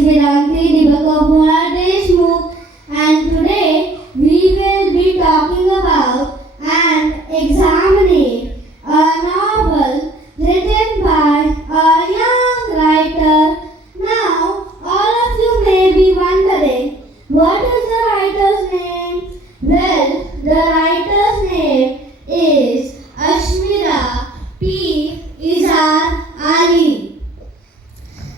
Vedanti Deshmukh, and today we will be talking about and examining a novel written by a young writer. Now, all of you may be wondering, what is the writer's name? Well, the writer's name is Ashmira P. Izharali.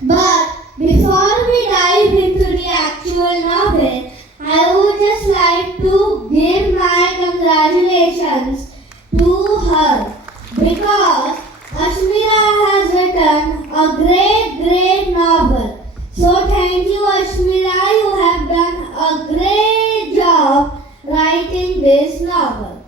But before we dive into the actual novel, I would just like to give my congratulations to her because Ashmira has written a great novel. So thank you, Ashmira. You have done a great job writing this novel.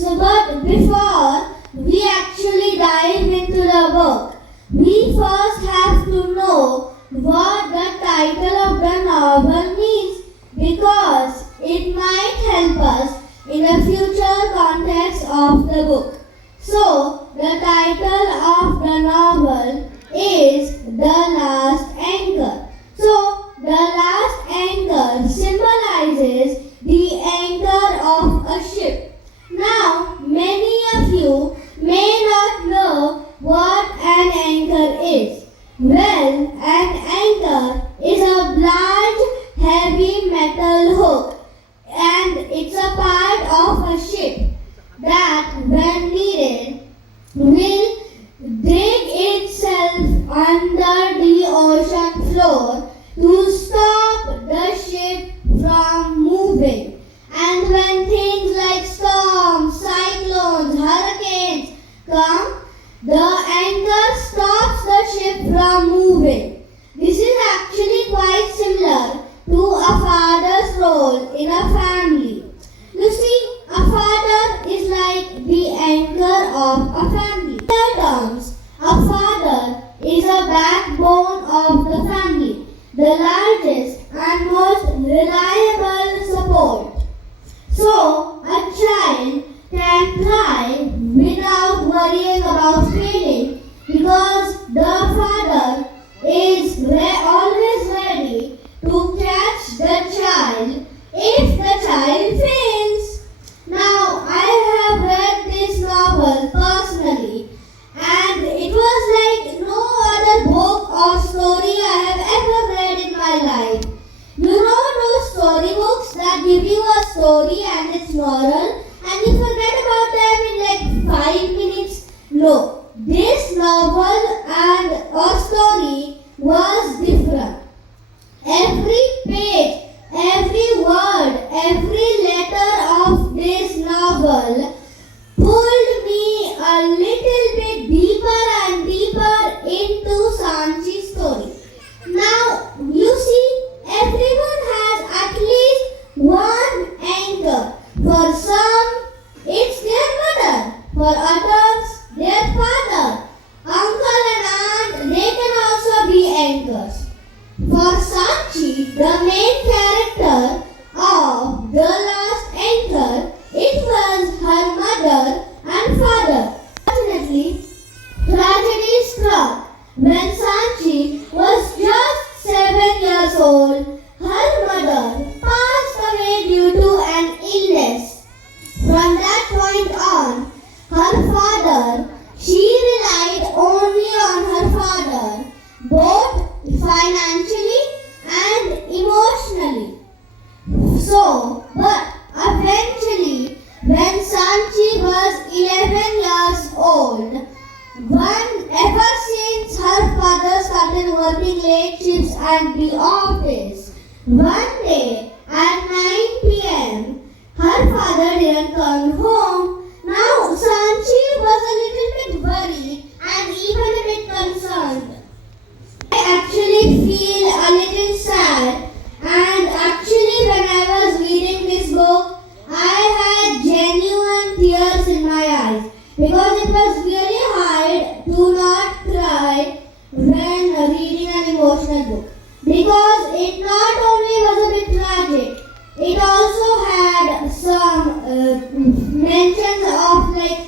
But before we actually dive into the book, we first have to know what the title of the novel means because it might help us in the future context of the book. So, the title of the novel is The Last Anchor. So, the last anchor symbolizes the anchor of a ship. Now, many of you may not know what an anchor is. Well, an anchor is a large, heavy metal hook, and it's a part of a ship that, when needed, will dig itself under the ocean floor to stop the ship from moving. And when things like storms, cyclones, hurricanes come, the anchor stops the ship from moving. This is actually quite similar to a father's role in a family. You see, a father is like the anchor of a family. In other terms, a father is a backbone of the family, the largest and most reliable support. So, a child can thrive without worrying about failing because the father is always ready to catch the child if the child fails. Now, I have read this novel personally and it was like no other book or story I have ever read in my life. You know those storybooks that give you a story and its moral and you forget about them in like 5 minutes? No, this novel and a story was different. Every page, every word, every letter of this novel pulled me a little bit deeper and deeper into Sanchi's story. Now, you see, everyone has at least one anchor. For some, it's their mother. For others, their father. Uncle and aunt, they can also be anchors. For Sanchi, the main character of The Last Anchor, it was her mother and father. Fortunately, tragedy struck when Sanchi was just 7 years old. Her mother passed away due to an illness. From that point on, her father, she relied only on her father, both financially and emotionally. So, but eventually, when Sanchi was 11 years old, ever since her father started working late shifts at the office, one day at 9 p.m., her father didn't come home. Now, Sanchi was a little bit worried and even a bit concerned. I actually feel a little sad, and actually when I was reading this book, I had genuine tears in my eyes because it was really hard to not cry when reading an emotional book because it not only was a bit tragic, it also had some mentions of like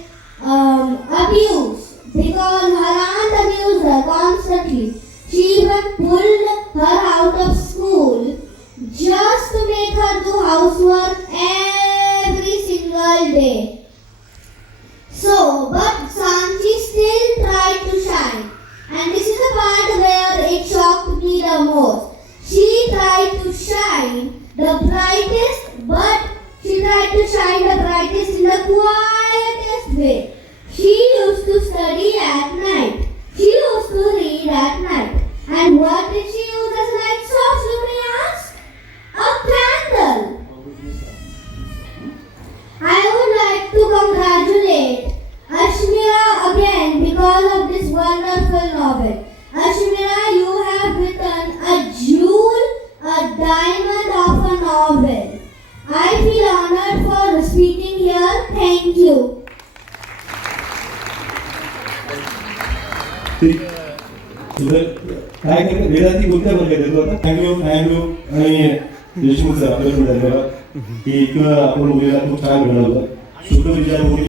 abuse because her aunt abused her constantly. She even pulled her out of school just to make her do housework every single day. So, but Sanchi still tried to shine. And this is the part where it shocked me the most. She tried to shine the brightest, but she tried to shine the brightest in the quietest way. She used to study at night. She used to read at night. And what did she use as light source, you may ask? A candle. I would like to congratulate Ashmira again because of this wonderful novel. Ashmira, you have written a jewel, a diamond of a novel. I feel honored for speaking here. Thank you. काय करते वेदांती कोणत्या वर्गात येतो आता? Thank you आणि Deshmukh sir आपल्याकडून धन्यवाद की इतकं आपण मुलीला खूप छान घडवलं शुद्ध विचार